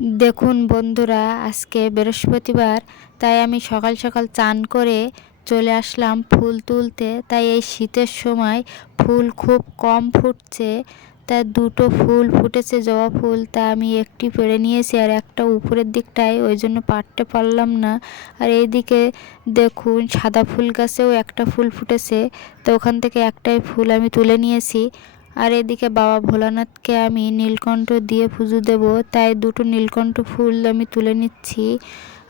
দেখুন বন্ধুরা, আজকে বৃহস্পতিবার, তাই আমি সকাল সকাল চান করে চলে আসলাম ফুল তুলতে। তাই এই শীতের সময় ফুল খুব কম ফুটছে তা দুটো ফুল ফুটেছে জবা ফুল, তা আমি একটি পেড়ে নিয়েছি আর একটা উপরের দিকটায়, ওই জন্য পারতে পারলাম না। আর এইদিকে দেখুন সাদা ফুল গাছেও একটা ফুল ফুটেছে, তো ওখান থেকে একটাই ফুল আমি তুলে নিয়েছি। আর এদিকে বাবা ভোলানাথকে আমি নীলকণ্ঠ দিয়ে পুজো দেব, তাই দুটো নীলকণ্ঠ ফুল আমি তুলে নিচ্ছি।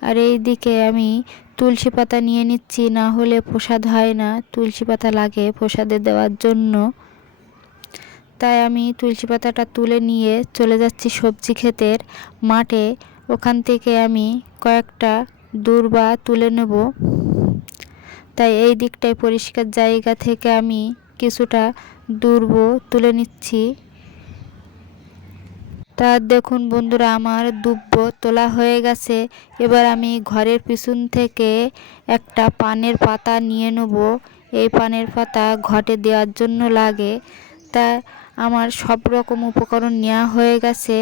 আর এই দিকে আমি তুলসী পাতা নিয়ে নিচ্ছি, না হলে প্রসাদ হয় না, তুলসী পাতা লাগে প্রসাদে দেওয়ার জন্য। তাই আমি তুলসী পাতাটা তুলে নিয়ে চলে যাচ্ছি সবজি ক্ষেতের মাঠে। ওখান থেকে আমি কয়েকটা দূর্বা তুলে নেব। তাই এই দিকটায় পরিষ্কার জায়গা থেকে আমি কিছুটা দুর্ব তুলে নিচ্ছি। তা দেখুন বন্ধুরা, আমার দুব্ব তোলা হয়ে গেছে। এবার আমি ঘরের পিছন থেকে একটা পানের পাতা নিয়ে নেব। এই পানের পাতা ঘটে দেওয়ার জন্য লাগে। তা আমার সব রকম উপকরণ নেওয়া হয়ে গেছে।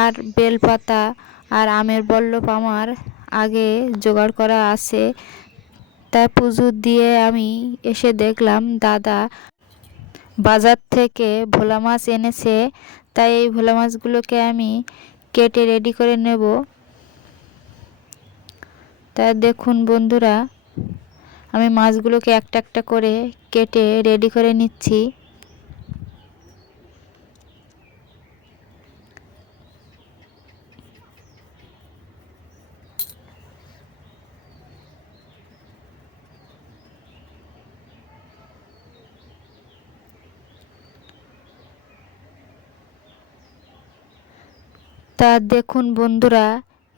আর বেলপাতা আর আমের বল্লভ আমার আগে জোগাড় করা আছে। তা পুজো দিয়ে আমি এসে দেখলাম, দাদা বাজার থেকে ভোলা মাছ এনেছে, তাই এই ভোলা মাছগুলোকে আমি কেটে রেডি করে নেব। তা দেখুন বন্ধুরা, আমি মাছগুলোকে একটা একটা করে কেটে রেডি করে নিচ্ছি। তা দেখুন বন্ধুরা,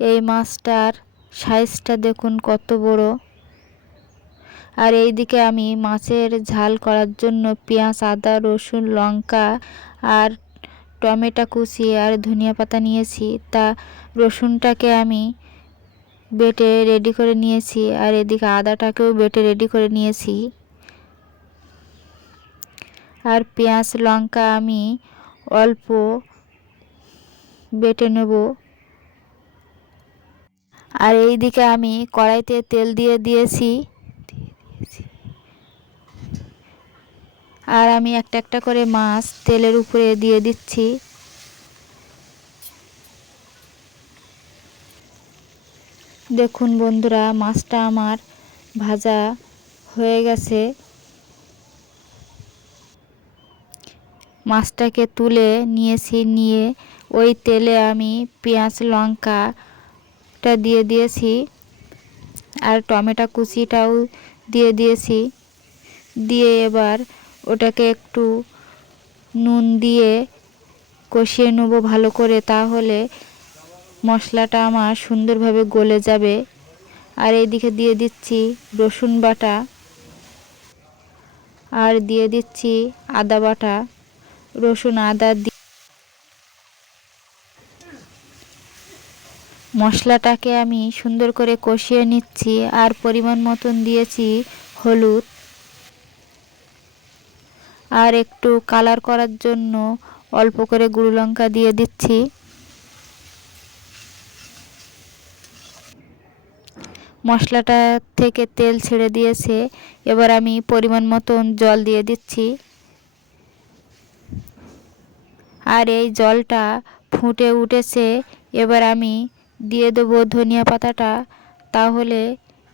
এই মাছটার সাইজটা দেখুন কত বড়। আর এই দিকে আমি মাছের ঝাল করার জন্য পেঁয়াজ, আদা, রসুন, লঙ্কা আর টমেটো কুচি আর ধনিয়া পাতা নিয়েছি। তা রসুনটাকে আমি বেটে রেডি করে নিয়েছি আর এদিকে আদাটাকেও বেটে রেডি করে নিয়েছি। আর পেঁয়াজ, লঙ্কা আমি অল্প বেটে নেব। আর এই দিকে আমি কড়াইতে তেল দিয়ে দিয়েছি। আর আমি একটা একটা করে মাছ তেলের উপরে দিয়ে দিচ্ছি। দেখুন বন্ধুরা, মাছটা আমার ভাজা হয়ে গেছে। মাছটাকে তুলে নিয়েছি, নিয়ে ওই তেলে আমি পেঁয়াজ, লঙ্কাটা দিয়ে দিয়েছি আর টমেটো কুচিটাও দিয়ে দিয়েছি। দিয়ে এবার ওটাকে একটু নুন দিয়ে কষিয়ে নেব ভালো করে, তাহলে মশলাটা আমার সুন্দরভাবে গলে যাবে। আর এইদিকে দিয়ে দিচ্ছি রসুন বাটা আর দিয়ে দিচ্ছি আদা বাটা। রসুন, আদা দিয়ে মশলাটাকে আমি সুন্দর করে কষিয়ে নিচ্ছি আর পরিমাণ মতন দিয়েছি হলুদ। আর একটু কালার করার জন্য অল্প করে গুঁড়ো লঙ্কা দিয়ে দিচ্ছি। মশলাটা থেকে তেল ছেড়ে দিয়েছে। এবার আমি পরিমাণ মতন জল দিয়ে দিচ্ছি। আর এই জলটা ফুটে উঠেছে, এবার আমি দিয়ে দেবো ধনিয়া পাতাটা, তাহলে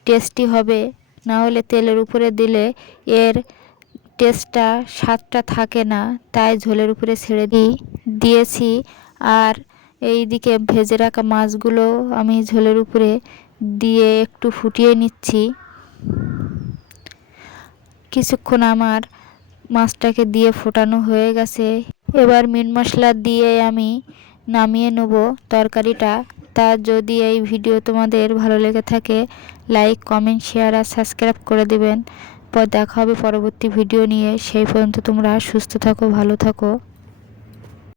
টেস্টি হবে। না হলে তেলের উপরে দিলে এর টেস্টটা স্বাদটা থাকে না, তাই ঝোলের উপরে ছেড়ে দিই। দিয়েছি, আর এই দিকে ভেজে রাখা মাছগুলো আমি ঝোলের উপরে দিয়ে একটু ফুটিয়ে নিচ্ছি। কিছুক্ষণ আমার মাছটাকে দিয়ে ফোটানো হয়ে গেছে। এবার মিট মশলা দিয়ে আমি নামিয়ে নেব তরকারিটা। তা যদি এই ভিডিও তোমাদের ভালো লেগে থাকে লাইক কমেন্ট শেয়ার আর সাবস্ক্রাইব করে দেবেন। পর দেখা হবে পরবর্তী ভিডিও নিয়ে। সেই পর্যন্ত তোমরা সুস্থ থাকো, ভালো থাকো।